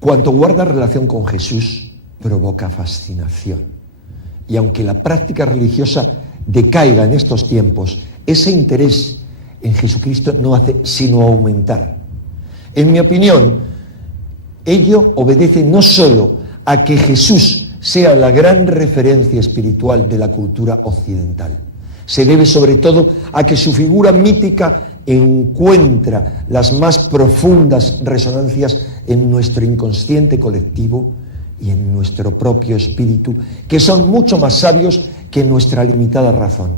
Cuanto guarda relación con Jesús, provoca fascinación. Y aunque la práctica religiosa decaiga en estos tiempos, ese interés en Jesucristo no hace sino aumentar. En mi opinión, ello obedece no solo a que Jesús sea la gran referencia espiritual de la cultura occidental, se debe sobre todo a que su figura mítica encuentra las más profundas resonancias en nuestro inconsciente colectivo y en nuestro propio espíritu, que son mucho más sabios que nuestra limitada razón.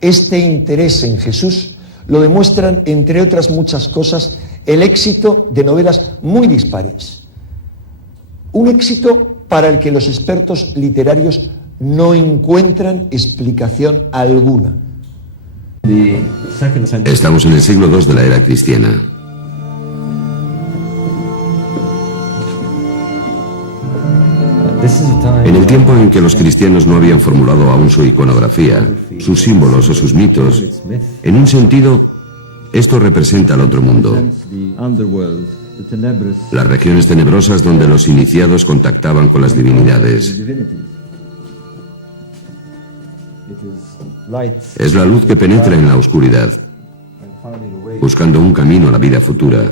Este interés en Jesús lo demuestran, entre otras muchas cosas, el éxito de novelas muy dispares. Un éxito para el que los expertos literarios no encuentran explicación alguna. Estamos en el siglo II de la era cristiana. En el tiempo en que los cristianos no habían formulado aún su iconografía, sus símbolos o sus mitos, en un sentido, esto representa al otro mundo. Las regiones tenebrosas donde los iniciados contactaban con las divinidades. Es la luz que penetra en la oscuridad, buscando un camino a la vida futura.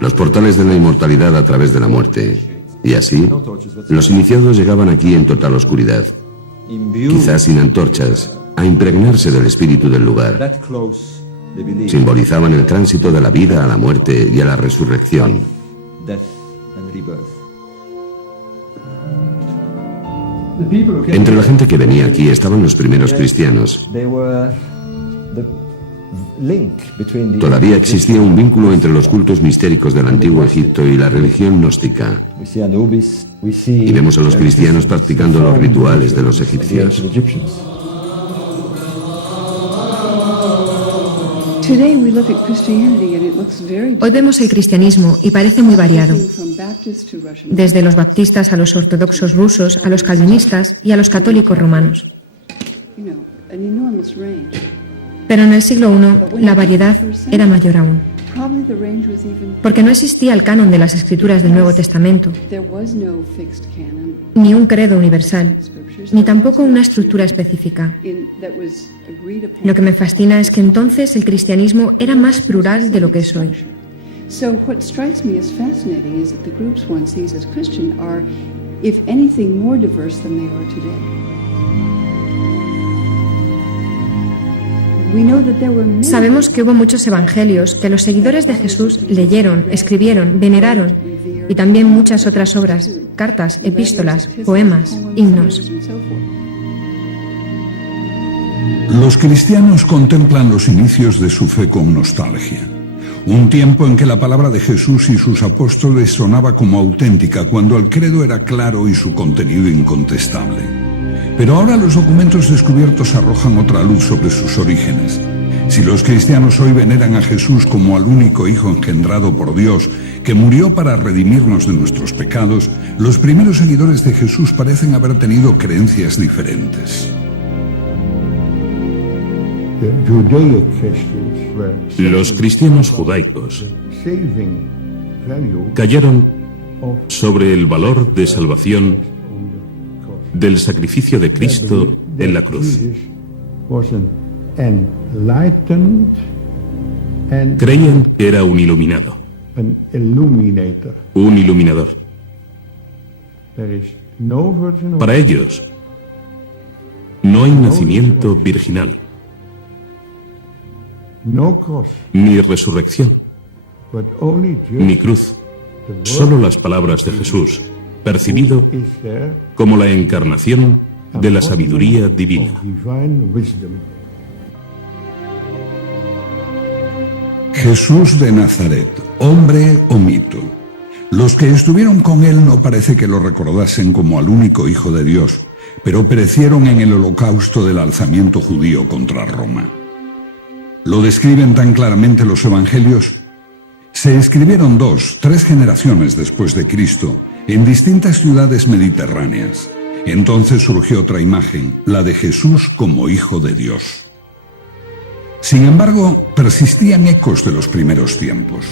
Los portales de la inmortalidad a través de la muerte. Y así, los iniciados llegaban aquí en total oscuridad, quizás sin antorchas, a impregnarse del espíritu del lugar. Simbolizaban el tránsito de la vida a la muerte y a la resurrección. Entre la gente que venía aquí estaban los primeros cristianos. Todavía existía un vínculo entre los cultos mistéricos del antiguo Egipto y la religión gnóstica. Y vemos a los cristianos practicando los rituales de los egipcios. Hoy vemos el cristianismo y parece muy variado, desde los baptistas a los ortodoxos rusos, a los calvinistas y a los católicos romanos. Pero en el siglo I la variedad era mayor aún, porque no existía el canon de las escrituras del Nuevo Testamento, ni un credo universal, ni tampoco una estructura específica. Lo que me fascina es que entonces el cristianismo era más plural de lo que es hoy. Sabemos que hubo muchos evangelios que los seguidores de Jesús leyeron, escribieron, veneraron, y también muchas otras obras, cartas, epístolas, poemas, himnos. Los cristianos contemplan los inicios de su fe con nostalgia. Un tiempo en que la palabra de Jesús y sus apóstoles sonaba como auténtica, cuando el credo era claro y su contenido incontestable. Pero ahora los documentos descubiertos arrojan otra luz sobre sus orígenes. Si los cristianos hoy veneran a Jesús como al único Hijo engendrado por Dios, que murió para redimirnos de nuestros pecados, los primeros seguidores de Jesús parecen haber tenido creencias diferentes. Los cristianos judaicos cayeron sobre el valor de salvación del sacrificio de Cristo en la cruz. Creían que era un iluminado, un iluminador. Para ellos, no hay nacimiento virginal, ni resurrección, ni cruz, solo las palabras de Jesús, percibido como la encarnación de la sabiduría divina. Jesús de Nazaret, hombre o mito. Los que estuvieron con él no parece que lo recordasen como al único Hijo de Dios, pero perecieron en el holocausto del alzamiento judío contra Roma. ¿Lo describen tan claramente los evangelios? Se escribieron 2, 3 generaciones después de Cristo, en distintas ciudades mediterráneas. Entonces surgió otra imagen, la de Jesús como Hijo de Dios. Sin embargo, persistían ecos de los primeros tiempos.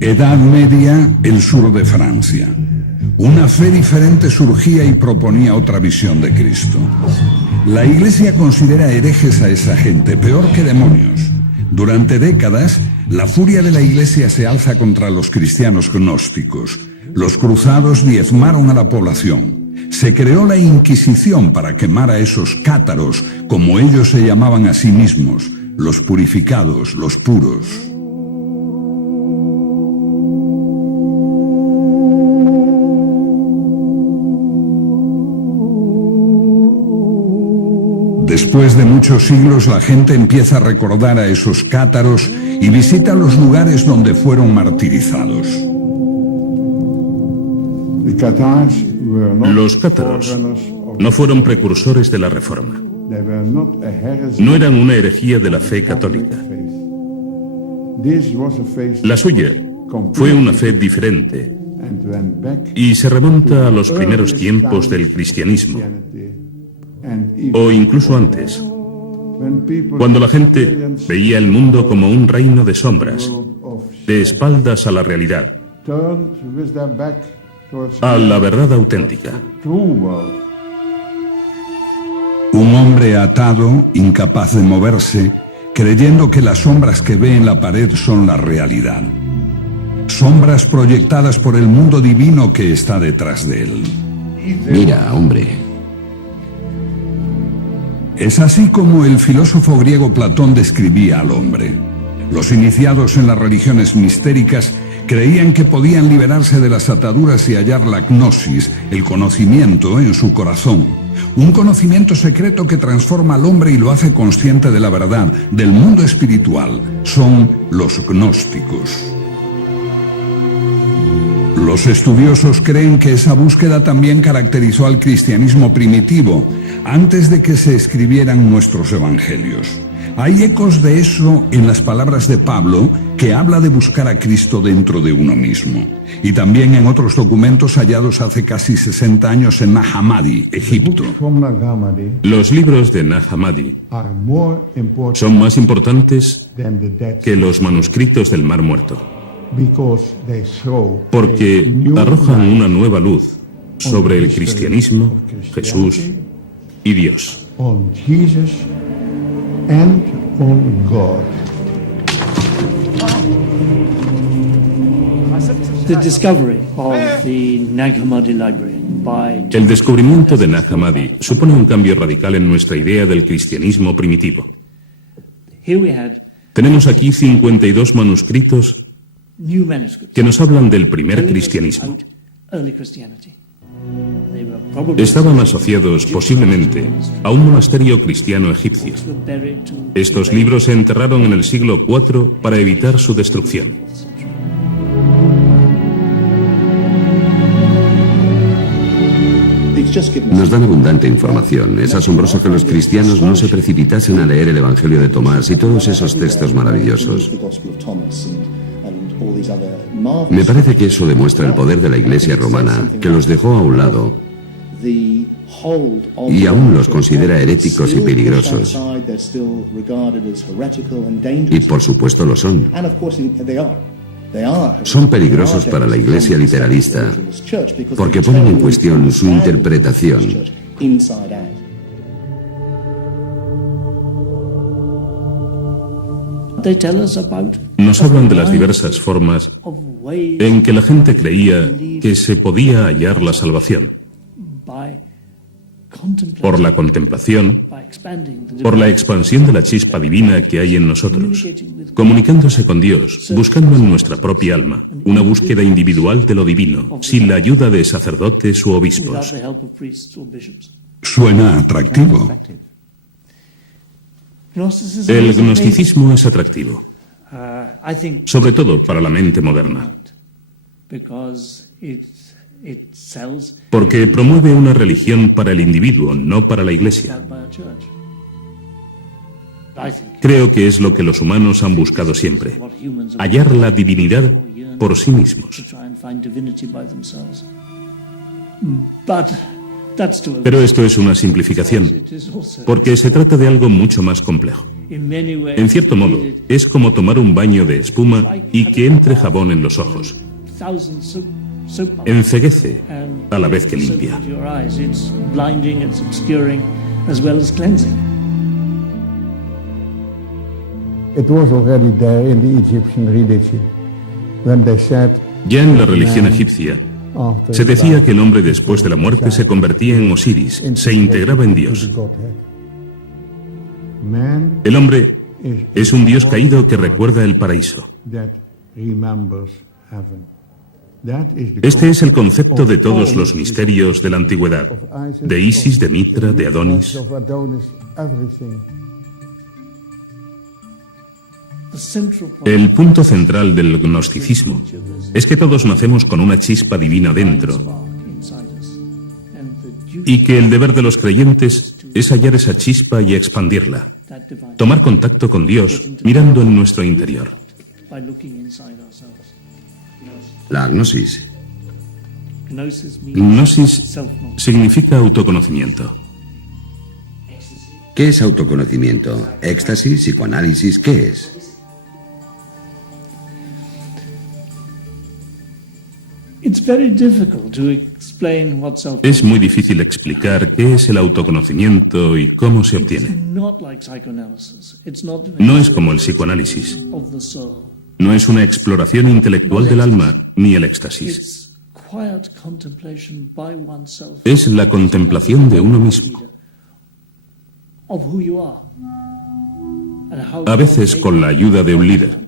Edad Media, el sur de Francia. Una fe diferente surgía y proponía otra visión de Cristo. La Iglesia considera herejes a esa gente, peor que demonios. Durante décadas, la furia de la Iglesia se alza contra los cristianos gnósticos. Los cruzados diezmaron a la población. Se creó la Inquisición para quemar a esos cátaros, como ellos se llamaban a sí mismos, los purificados, los puros. Después de muchos siglos, la gente empieza a recordar a esos cátaros y visita los lugares donde fueron martirizados. Los cátaros no fueron precursores de la Reforma. No eran una herejía de la fe católica. La suya fue una fe diferente y se remonta a los primeros tiempos del cristianismo, o incluso antes, cuando la gente veía el mundo como un reino de sombras, de espaldas a la realidad, a la verdad auténtica. Un hombre atado, incapaz de moverse, creyendo que las sombras que ve en la pared son la realidad. Sombras proyectadas por el mundo divino que está detrás de él. Mira, hombre. Es así como el filósofo griego Platón describía al hombre. Los iniciados en las religiones mistéricas creían que podían liberarse de las ataduras y hallar la gnosis, el conocimiento, en su corazón. Un conocimiento secreto que transforma al hombre y lo hace consciente de la verdad, del mundo espiritual. Son los gnósticos. Los estudiosos creen que esa búsqueda también caracterizó al cristianismo primitivo, antes de que se escribieran nuestros evangelios. Hay ecos de eso en las palabras de Pablo, que habla de buscar a Cristo dentro de uno mismo, y también en otros documentos hallados hace casi 60 años en Nag Hammadi, Egipto. Los libros de Nag Hammadi son más importantes que los manuscritos del Mar Muerto, porque arrojan una nueva luz sobre el cristianismo, Jesús y Dios. El descubrimiento de Nag Hammadi supone un cambio radical en nuestra idea del cristianismo primitivo. Tenemos aquí 52 manuscritos que nos hablan del primer cristianismo. Estaban asociados posiblemente a un monasterio cristiano egipcio. Estos libros se enterraron en el siglo IV para evitar su destrucción. Nos dan abundante información. Es asombroso que los cristianos no se precipitasen a leer el Evangelio de Tomás y todos esos textos maravillosos. Me parece que eso demuestra el poder de la Iglesia romana, que los dejó a un lado y aún los considera heréticos y peligrosos. Y por supuesto lo son. Son peligrosos para la Iglesia literalista porque ponen en cuestión su interpretación. Nos hablan de las diversas formas en que la gente creía que se podía hallar la salvación. Por la contemplación, por la expansión de la chispa divina que hay en nosotros, comunicándose con Dios, buscando en nuestra propia alma, una búsqueda individual de lo divino, sin la ayuda de sacerdotes u obispos. Suena atractivo. El gnosticismo es atractivo, sobre todo para la mente moderna, porque promueve una religión para el individuo, no para la Iglesia. Creo que es lo que los humanos han buscado siempre, hallar la divinidad por sí mismos. Pero esto es una simplificación, porque se trata de algo mucho más complejo. En cierto modo, es como tomar un baño de espuma y que entre jabón en los ojos. Enceguece a la vez que limpia. It was already there in the Egyptian religion when they said Ya en la religión egipcia, se decía que el hombre después de la muerte se convertía en Osiris, se integraba en Dios. El hombre es un Dios caído que recuerda el paraíso. Este es el concepto de todos los misterios de la antigüedad, de Isis, de Mitra, de Adonis. El punto central del gnosticismo es que todos nacemos con una chispa divina dentro y que el deber de los creyentes es hallar esa chispa y expandirla, tomar contacto con Dios mirando en nuestro interior. La gnosis. Gnosis significa autoconocimiento. ¿Qué es autoconocimiento? ¿Éxtasis? ¿Psicoanálisis? ¿Qué es? Es muy difícil explicar qué es el autoconocimiento y cómo se obtiene. No es como el psicoanálisis. No es una exploración intelectual del alma ni el éxtasis. Es la contemplación de uno mismo. A veces con la ayuda de un líder.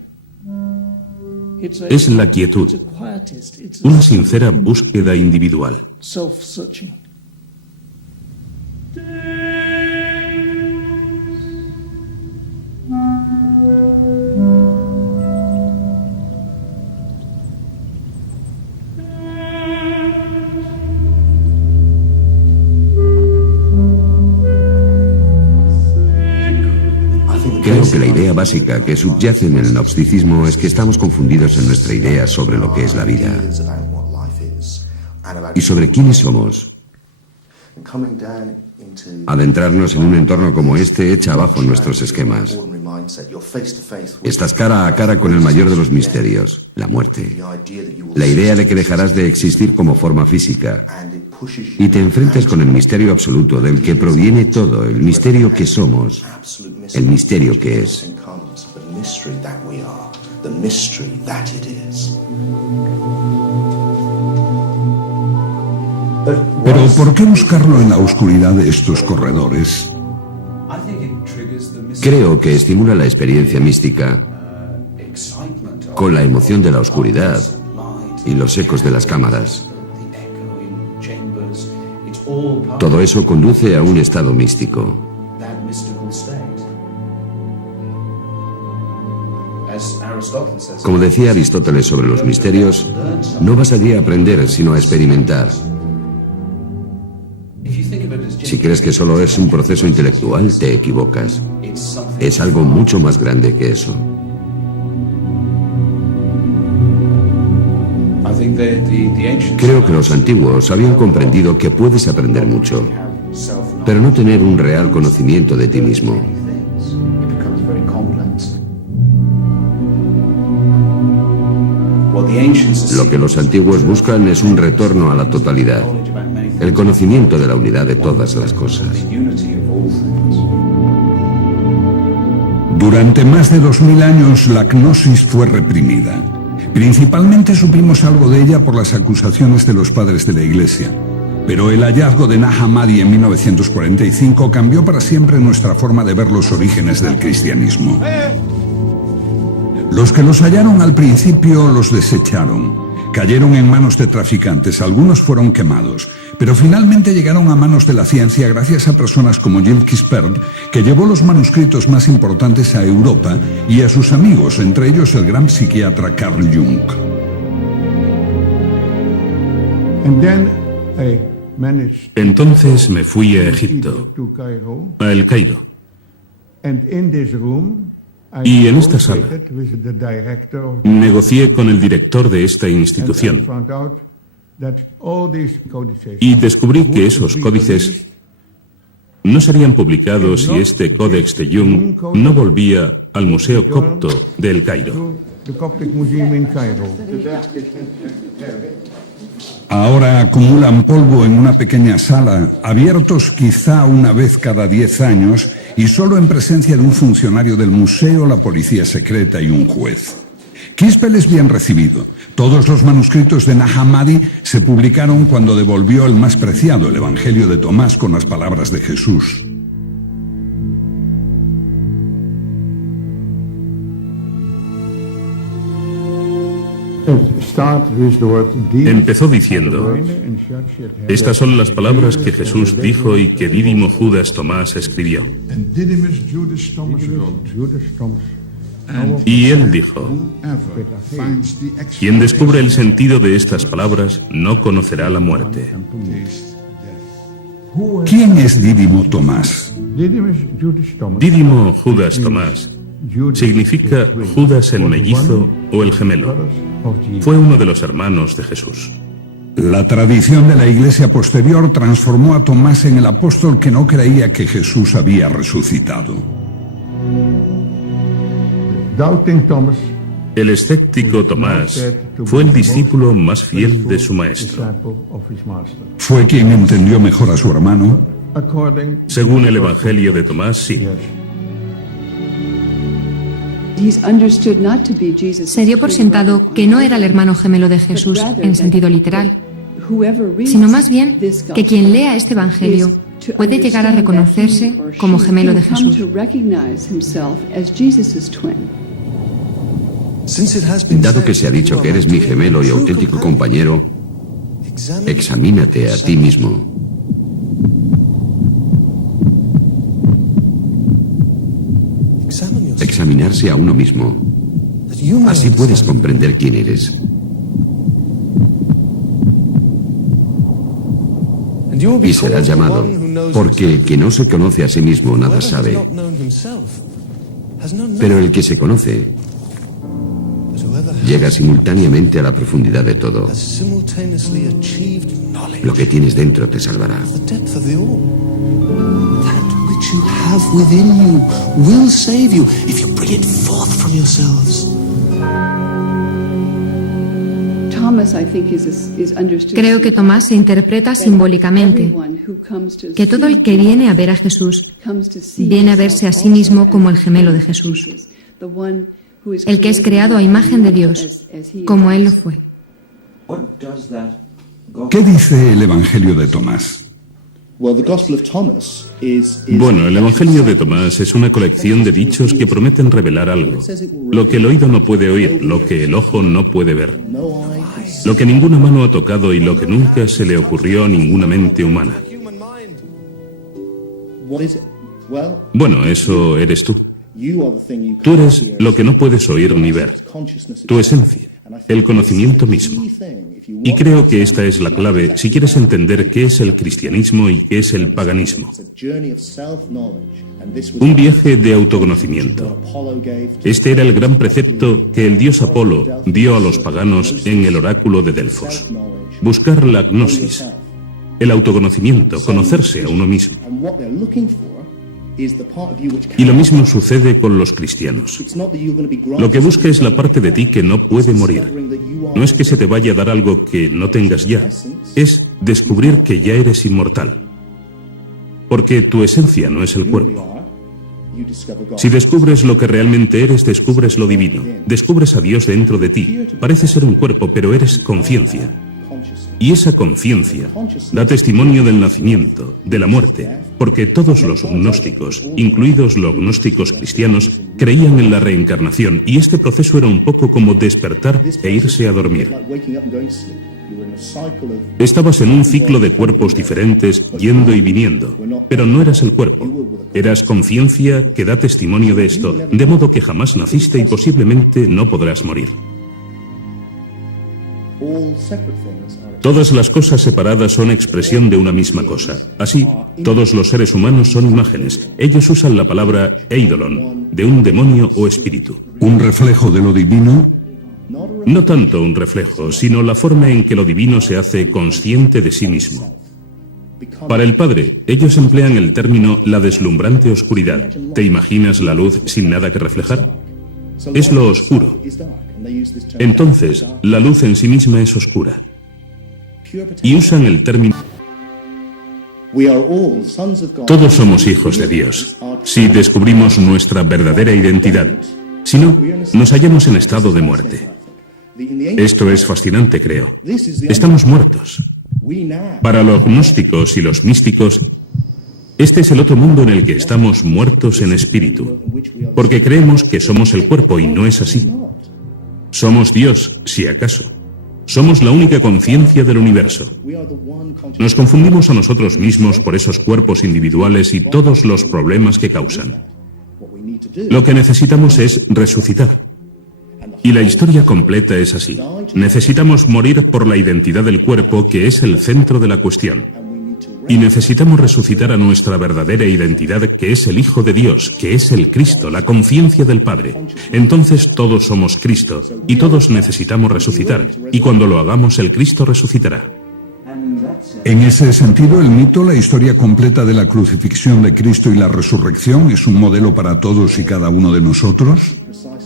Es la quietud, una sincera búsqueda individual. Creo que la idea básica que subyace en el gnosticismo es que estamos confundidos en nuestra idea sobre lo que es la vida y sobre quiénes somos. Adentrarnos en un entorno como este echa abajo nuestros esquemas. Estás cara a cara con el mayor de los misterios, la muerte. La idea de que dejarás de existir como forma física y te enfrentas con el misterio absoluto del que proviene todo, el misterio que somos, el misterio que es. Pero ¿por qué buscarlo en la oscuridad de estos corredores? Creo que estimula la experiencia mística con la emoción de la oscuridad y los ecos de las cámaras. Todo eso conduce a un estado místico. Como decía Aristóteles sobre los misterios, no vas allí a aprender, sino a experimentar. Si crees que solo es un proceso intelectual, te equivocas. Es algo mucho más grande que eso. Creo que los antiguos habían comprendido que puedes aprender mucho, pero no tener un real conocimiento de ti mismo. Lo que los antiguos buscan es un retorno a la totalidad, el conocimiento de la unidad de todas las cosas. Durante más de 2000 años la gnosis fue reprimida. Principalmente supimos algo de ella por las acusaciones de los padres de la Iglesia. Pero el hallazgo de Nag Hammadi en 1945 cambió para siempre nuestra forma de ver los orígenes del cristianismo. Los que los hallaron al principio los desecharon. Cayeron en manos de traficantes, algunos fueron quemados, pero finalmente llegaron a manos de la ciencia gracias a personas como Gilles Quispert, que llevó los manuscritos más importantes a Europa, y a sus amigos, entre ellos el gran psiquiatra Carl Jung. Entonces me fui a Egipto, a El Cairo. Y en esta sala negocié con el director de esta institución Y descubrí que esos códices no serían publicados si este Códex de Jung no volvía al Museo Copto de El Cairo. Ahora acumulan polvo en una pequeña sala, abiertos quizá una vez cada 10 años y solo en presencia de un funcionario del museo, la policía secreta y un juez. Kispel es bien recibido. Todos los manuscritos de Nag Hammadi se publicaron cuando devolvió el más preciado, el Evangelio de Tomás, con las palabras de Jesús. Empezó diciendo: estas son las palabras que Jesús dijo y que Dídimo Judas Tomás escribió. Y él dijo: quien descubre el sentido de estas palabras no conocerá la muerte. ¿Quién es Dídimo Tomás? Dídimo Judas Tomás significa Judas el mellizo o el gemelo. Fue uno de los hermanos de Jesús. La tradición de la Iglesia posterior transformó a Tomás en el apóstol que no creía que Jesús había resucitado. El escéptico Tomás fue el discípulo más fiel de su maestro. ¿Fue quien entendió mejor a su hermano? Según el Evangelio de Tomás, sí. Se dio por sentado que no era el hermano gemelo de Jesús en sentido literal, sino más bien que quien lea este Evangelio puede llegar a reconocerse como gemelo de Jesús. Dado que se ha dicho que eres mi gemelo y auténtico compañero, examínate a ti mismo. Examinarse a uno mismo. Así puedes comprender quién eres. Y serás llamado, porque el que no se conoce a sí mismo nada sabe. Pero el que se conoce llega simultáneamente a la profundidad de todo. Lo que tienes dentro te salvará. You have within you will save you if you bring it forth from yourselves. Creo que Tomás se interpreta simbólicamente, que todo el que viene a ver a Jesús viene a verse a sí mismo como el gemelo de Jesús, el que es creado a imagen de Dios, como Él lo fue. ¿Qué dice el Evangelio de Tomás? Bueno, el Evangelio de Tomás es una colección de dichos que prometen revelar algo. Lo que el oído no puede oír, lo que el ojo no puede ver, lo que ninguna mano ha tocado y lo que nunca se le ocurrió a ninguna mente humana. Bueno, eso eres tú. Tú eres lo que no puedes oír ni ver, tu esencia, el conocimiento mismo. Y creo que esta es la clave si quieres entender qué es el cristianismo y qué es el paganismo. Un viaje de autoconocimiento. Este era el gran precepto que el dios Apolo dio a los paganos en el oráculo de Delfos. Buscar la gnosis, el autoconocimiento, conocerse a uno mismo. Y lo mismo sucede con los cristianos. Lo que busca es la parte de ti que no puede morir. No es que se te vaya a dar algo que no tengas ya, es descubrir que ya eres inmortal. Porque tu esencia no es el cuerpo. Si descubres lo que realmente eres, descubres lo divino. Descubres a Dios dentro de ti. Parece ser un cuerpo, pero eres conciencia. Y esa conciencia da testimonio del nacimiento, de la muerte, porque todos los gnósticos, incluidos los gnósticos cristianos, creían en la reencarnación, y este proceso era un poco como despertar e irse a dormir. Estabas en un ciclo de cuerpos diferentes, yendo y viniendo, pero no eras el cuerpo. Eras conciencia que da testimonio de esto, de modo que jamás naciste y posiblemente no podrás morir. Todas las cosas separadas son expresión de una misma cosa. Así, todos los seres humanos son imágenes. Ellos usan la palabra eidolon, de un demonio o espíritu. ¿Un reflejo de lo divino? No tanto un reflejo, sino la forma en que lo divino se hace consciente de sí mismo. Para el Padre, ellos emplean el término la deslumbrante oscuridad. ¿Te imaginas la luz sin nada que reflejar? Es lo oscuro. Entonces, la luz en sí misma es oscura. Y usan el término... Todos somos hijos de Dios, si descubrimos nuestra verdadera identidad. Si no, nos hallamos en estado de muerte. Esto es fascinante, creo. Estamos muertos. Para los gnósticos y los místicos, este es el otro mundo en el que estamos muertos en espíritu, porque creemos que somos el cuerpo y no es así. Somos Dios, si acaso. Somos la única conciencia del universo. Nos confundimos a nosotros mismos por esos cuerpos individuales y todos los problemas que causan. Lo que necesitamos es resucitar. Y la historia completa es así. Necesitamos morir por la identidad del cuerpo, que es el centro de la cuestión. Y necesitamos resucitar a nuestra verdadera identidad, que es el Hijo de Dios, que es el Cristo, la conciencia del Padre. Entonces todos somos Cristo, y todos necesitamos resucitar. Y cuando lo hagamos, el Cristo resucitará. En ese sentido, el mito, la historia completa de la crucifixión de Cristo y la resurrección, ¿es un modelo para todos y cada uno de nosotros?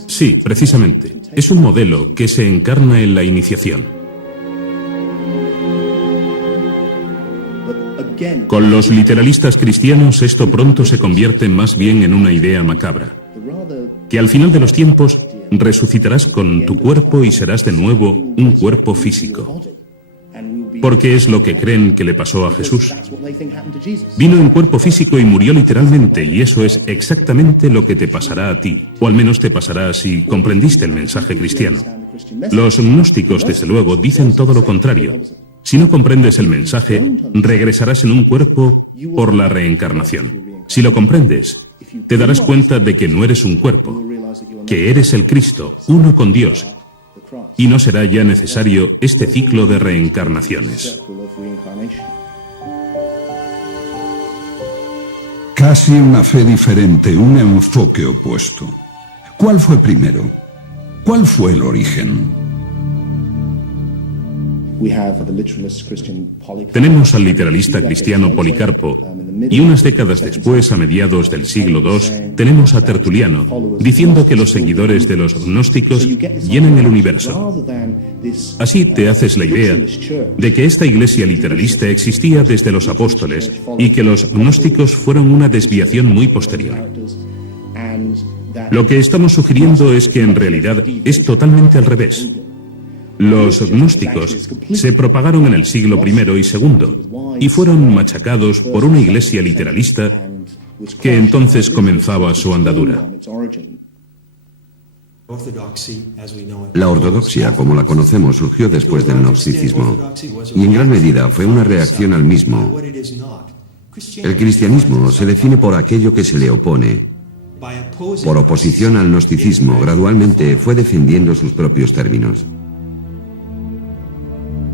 Sí, precisamente. Es un modelo que se encarna en la iniciación. Con los literalistas cristianos esto pronto se convierte más bien en una idea macabra. Que al final de los tiempos resucitarás con tu cuerpo y serás de nuevo un cuerpo físico. Porque es lo que creen que le pasó a Jesús. Vino en cuerpo físico y murió literalmente, y eso es exactamente lo que te pasará a ti, o al menos te pasará si comprendiste el mensaje cristiano. Los gnósticos, desde luego, dicen todo lo contrario. Si no comprendes el mensaje, regresarás en un cuerpo por la reencarnación. Si lo comprendes, te darás cuenta de que no eres un cuerpo, que eres el Cristo, uno con Dios, y no será ya necesario este ciclo de reencarnaciones. Casi una fe diferente, un enfoque opuesto. ¿Cuál fue primero? ¿Cuál fue el origen? Tenemos al literalista cristiano Policarpo, y unas décadas después, a mediados del siglo II, tenemos a Tertuliano, diciendo que los seguidores de los gnósticos llenan el universo. Así te haces la idea de que esta iglesia literalista existía desde los apóstoles y que los gnósticos fueron una desviación muy posterior. Lo que estamos sugiriendo es que en realidad es totalmente al revés. Los gnósticos se propagaron en el siglo I y II y fueron machacados por una iglesia literalista que entonces comenzaba su andadura. La ortodoxia, como la conocemos, surgió después del gnosticismo y en gran medida fue una reacción al mismo. El cristianismo se define por aquello que se le opone. Por oposición al gnosticismo, gradualmente fue defendiendo sus propios términos.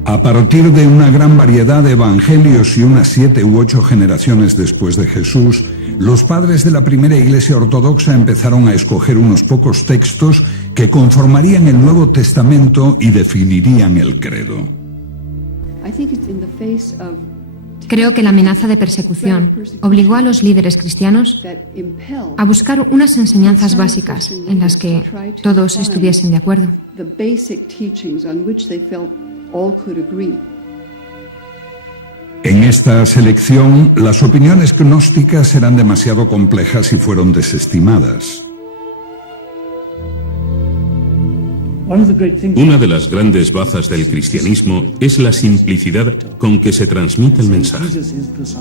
A partir de una gran variedad de evangelios y unas 7 u 8 generaciones después de Jesús, los padres de la primera iglesia ortodoxa empezaron a escoger unos pocos textos que conformarían el Nuevo Testamento y definirían el credo. Creo que la amenaza de persecución obligó a los líderes cristianos a buscar unas enseñanzas básicas en las que todos estuviesen de acuerdo. En esta selección, las opiniones gnósticas eran demasiado complejas y fueron desestimadas. Una de las grandes bazas del cristianismo es la simplicidad con que se transmite el mensaje.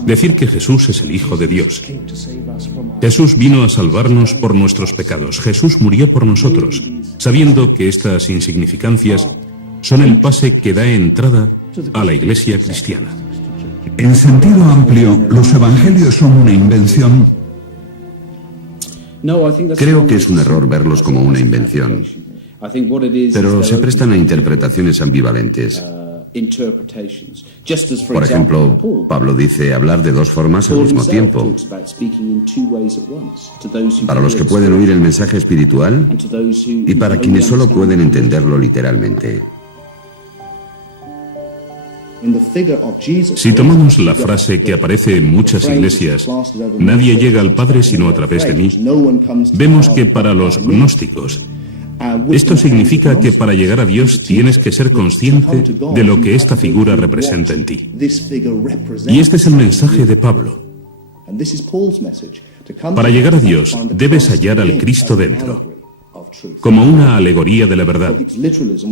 Decir que Jesús es el Hijo de Dios. Jesús vino a salvarnos por nuestros pecados. Jesús murió por nosotros, sabiendo que estas insignificancias son el pase que da entrada a la iglesia cristiana. En sentido amplio, ¿los evangelios son una invención? Creo que es un error verlos como una invención, pero se prestan a interpretaciones ambivalentes. Por ejemplo, Pablo dice hablar de dos formas al mismo tiempo. Para los que pueden oír el mensaje espiritual y para quienes solo pueden entenderlo literalmente. Si tomamos la frase que aparece en muchas iglesias, nadie llega al Padre sino a través de mí, vemos que para los gnósticos, esto significa que para llegar a Dios tienes que ser consciente de lo que esta figura representa en ti. Y este es el mensaje de Pablo. Para llegar a Dios debes hallar al Cristo dentro, como una alegoría de la verdad.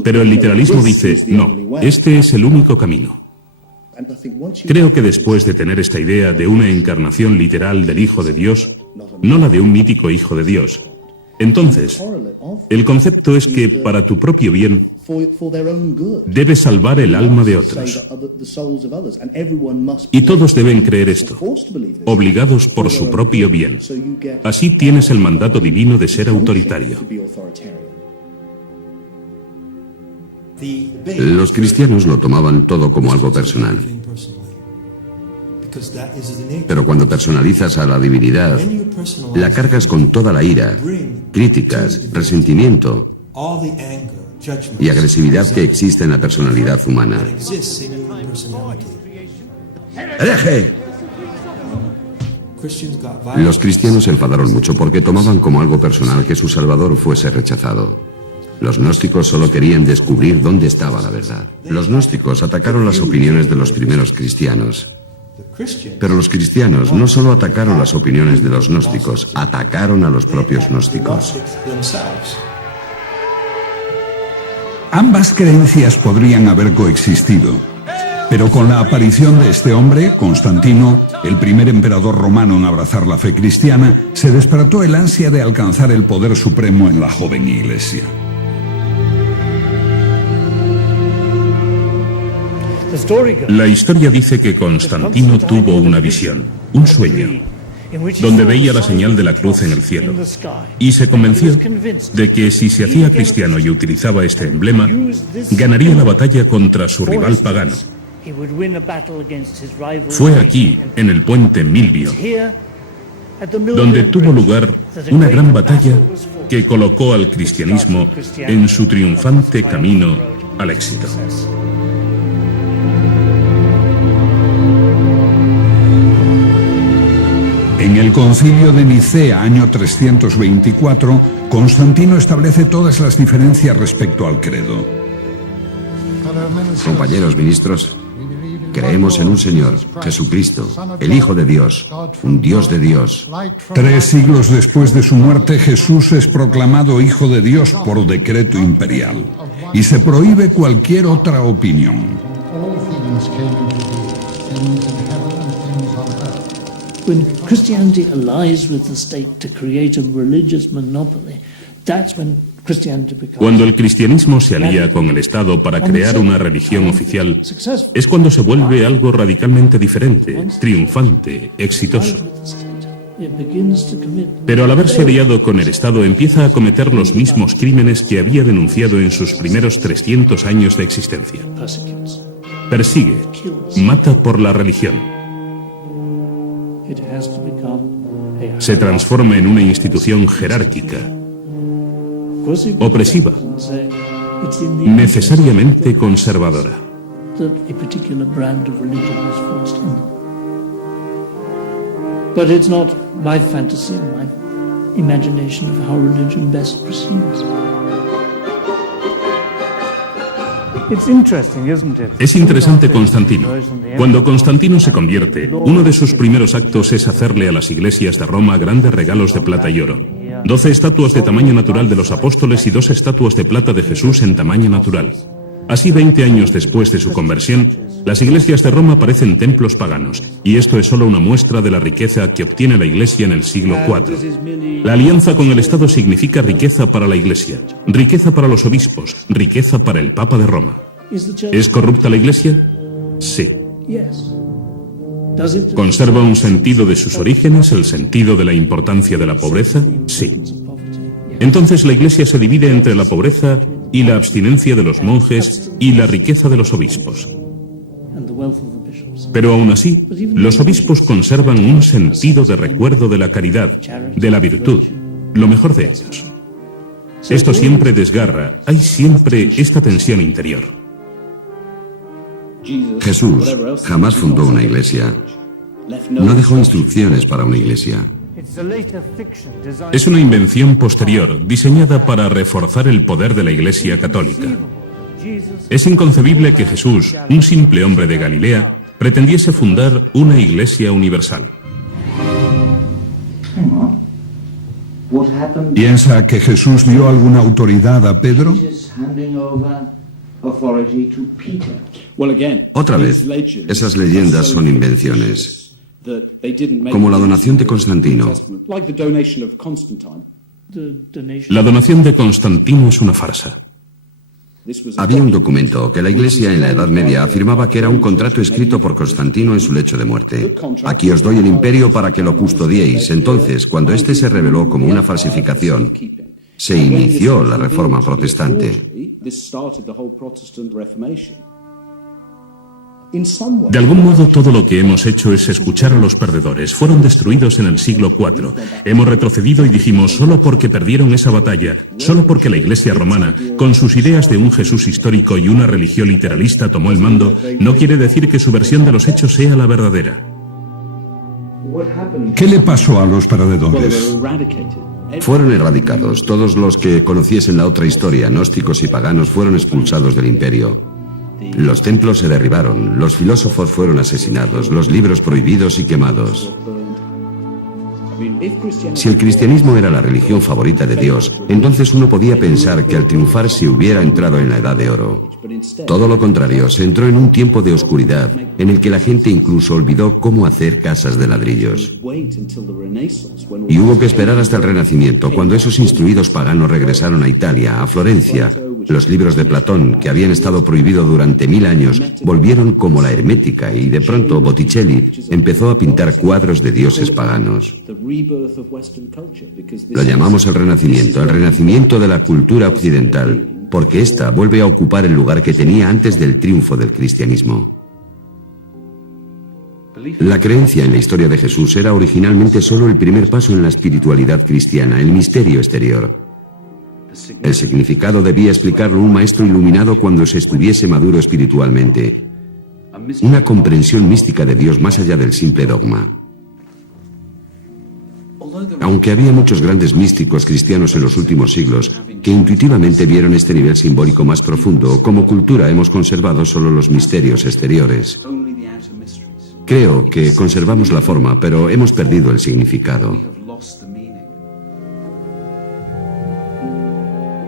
Pero el literalismo dice, no, este es el único camino. Creo que después de tener esta idea de una encarnación literal del Hijo de Dios, no la de un mítico Hijo de Dios, entonces, el concepto es que para tu propio bien, debes salvar el alma de otros. Y todos deben creer esto, obligados por su propio bien. Así tienes el mandato divino de ser autoritario. Los cristianos lo tomaban todo como algo personal. Pero cuando personalizas a la divinidad, la cargas con toda la ira, críticas, resentimiento y agresividad que existe en la personalidad humana. ¡Hereje! Los cristianos se enfadaron mucho porque tomaban como algo personal que su Salvador fuese rechazado. Los gnósticos solo querían descubrir dónde estaba la verdad. Los gnósticos atacaron las opiniones de los primeros cristianos. Pero los cristianos no solo atacaron las opiniones de los gnósticos, atacaron a los propios gnósticos. Ambas creencias podrían haber coexistido, pero con la aparición de este hombre, Constantino, el primer emperador romano en abrazar la fe cristiana, se despertó el ansia de alcanzar el poder supremo en la joven iglesia. La historia dice que Constantino tuvo una visión, un sueño, donde veía la señal de la cruz en el cielo, y se convenció de que si se hacía cristiano y utilizaba este emblema, ganaría la batalla contra su rival pagano. Fue aquí, en el puente Milvio, donde tuvo lugar una gran batalla que colocó al cristianismo en su triunfante camino al éxito. En el Concilio de Nicea, año 324, Constantino establece todas las diferencias respecto al credo. Compañeros ministros, creemos en un Señor, Jesucristo, el Hijo de Dios, un Dios de Dios. 3 siglos después de su muerte, Jesús es proclamado Hijo de Dios por decreto imperial, y se prohíbe cualquier otra opinión. When Christianity allies with the state to create a religious monopoly, that's when Christianity becomes... Cuando el cristianismo se alía con el Estado para crear una religión oficial, es cuando se vuelve algo radicalmente diferente, triunfante, exitoso. Pero al haberse aliado con el Estado empieza a cometer los mismos crímenes que había denunciado en sus primeros 300 años de existencia. Persigue, mata por la religión. Se transforma en una institución jerárquica, opresiva, necesariamente conservadora. But it's not my fantasy, my imagination of how religion best proceeds. Es interesante Constantino. Cuando Constantino se convierte, uno de sus primeros actos es hacerle a las iglesias de Roma grandes regalos de plata y oro. 12 estatuas de tamaño natural de los apóstoles y 2 estatuas de plata de Jesús en tamaño natural. Así, 20 años después de su conversión, las iglesias de Roma parecen templos paganos, y esto es solo una muestra de la riqueza que obtiene la iglesia en el siglo IV. La alianza con el Estado significa riqueza para la iglesia, riqueza para los obispos, riqueza para el Papa de Roma. ¿Es corrupta la iglesia? Sí. ¿Conserva un sentido de sus orígenes, el sentido de la importancia de la pobreza? Sí. Entonces la iglesia se divide entre la pobreza y la abstinencia de los monjes y la riqueza de los obispos. Pero aún así, los obispos conservan un sentido de recuerdo de la caridad, de la virtud, lo mejor de ellos. Esto siempre desgarra, hay siempre esta tensión interior. Jesús jamás fundó una iglesia. No dejó instrucciones para una iglesia. Es una invención posterior, diseñada para reforzar el poder de la Iglesia católica. Es inconcebible que Jesús, un simple hombre de Galilea, pretendiese fundar una iglesia universal. ¿Piensa que Jesús dio alguna autoridad a Pedro? Otra vez, esas leyendas son invenciones, como la donación de Constantino. La donación de Constantino es una farsa. Había un documento que la Iglesia en la Edad Media afirmaba que era un contrato escrito por Constantino en su lecho de muerte. Aquí os doy el imperio para que lo custodiéis. Entonces, cuando este se reveló como una falsificación, se inició la Reforma Protestante. De algún modo, todo lo que hemos hecho es escuchar a los perdedores. Fueron destruidos en el siglo IV. Hemos retrocedido y dijimos, solo porque perdieron esa batalla, solo porque la Iglesia romana, con sus ideas de un Jesús histórico y una religión literalista, tomó el mando, no quiere decir que su versión de los hechos sea la verdadera. ¿Qué le pasó a los perdedores? Fueron erradicados. Todos los que conociesen la otra historia, gnósticos y paganos, fueron expulsados del imperio. Los templos se derribaron, los filósofos fueron asesinados, los libros prohibidos y quemados. Si el cristianismo era la religión favorita de Dios, entonces uno podía pensar que al triunfar se hubiera entrado en la Edad de Oro. Todo lo contrario, se entró en un tiempo de oscuridad, en el que la gente incluso olvidó cómo hacer casas de ladrillos. Y hubo que esperar hasta el Renacimiento, cuando esos instruidos paganos regresaron a Italia, a Florencia. Los libros de Platón, que habían estado prohibidos durante 1000 años, volvieron como la hermética y de pronto Botticelli empezó a pintar cuadros de dioses paganos. Lo llamamos el renacimiento de la cultura occidental, porque ésta vuelve a ocupar el lugar que tenía antes del triunfo del cristianismo. La creencia en la historia de Jesús era originalmente solo el primer paso en la espiritualidad cristiana, el misterio exterior. El significado debía explicarlo un maestro iluminado cuando se estuviese maduro espiritualmente. Una comprensión mística de Dios más allá del simple dogma. Aunque había muchos grandes místicos cristianos en los últimos siglos que intuitivamente vieron este nivel simbólico más profundo, como cultura hemos conservado solo los misterios exteriores. Creo que conservamos la forma, pero hemos perdido el significado.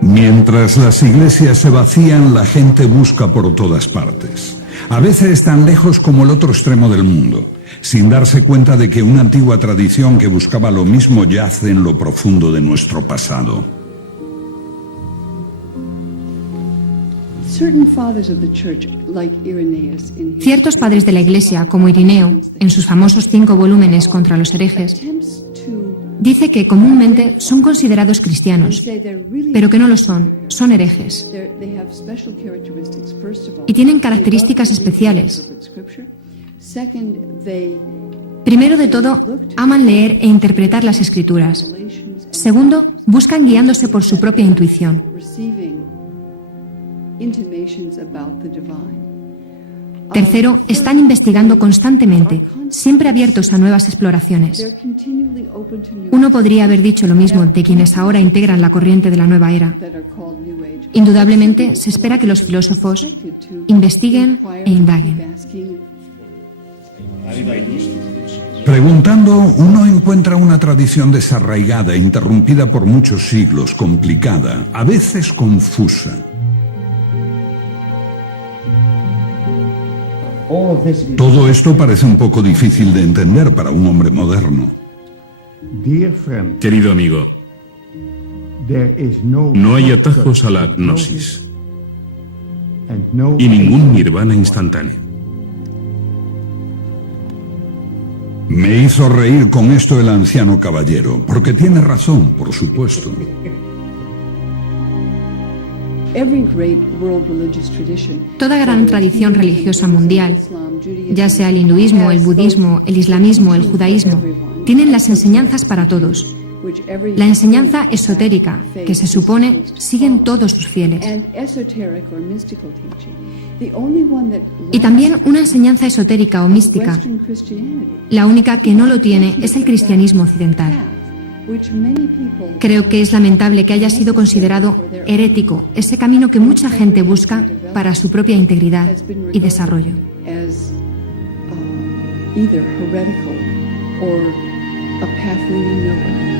Mientras las iglesias se vacían, la gente busca por todas partes. A veces tan lejos como el otro extremo del mundo, sin darse cuenta de que una antigua tradición que buscaba lo mismo yace en lo profundo de nuestro pasado. Ciertos padres de la Iglesia, como Irineo, en sus famosos 5 volúmenes contra los herejes, dice que comúnmente son considerados cristianos, pero que no lo son, son herejes. Y tienen características especiales. Primero de todo, aman leer e interpretar las Escrituras. Segundo, buscan guiándose por su propia intuición. Tercero, están investigando constantemente, siempre abiertos a nuevas exploraciones. Uno podría haber dicho lo mismo de quienes ahora integran la corriente de la nueva era. Indudablemente, se espera que los filósofos investiguen e indaguen. Preguntando, uno encuentra una tradición desarraigada, interrumpida por muchos siglos, complicada, a veces confusa. Todo esto parece un poco difícil de entender para un hombre moderno. Querido amigo, no hay atajos a la gnosis y ningún nirvana instantáneo. Me hizo reír con esto el anciano caballero, porque tiene razón, por supuesto. Toda gran tradición religiosa mundial, ya sea el hinduismo, el budismo, el islamismo, el judaísmo, tienen las enseñanzas para todos. La enseñanza esotérica, que se supone siguen todos sus fieles. Y también una enseñanza esotérica o mística. La única que no lo tiene es el cristianismo occidental. Creo que es lamentable que haya sido considerado herético ese camino que mucha gente busca para su propia integridad y desarrollo. Either heretical or a path leading nowhere.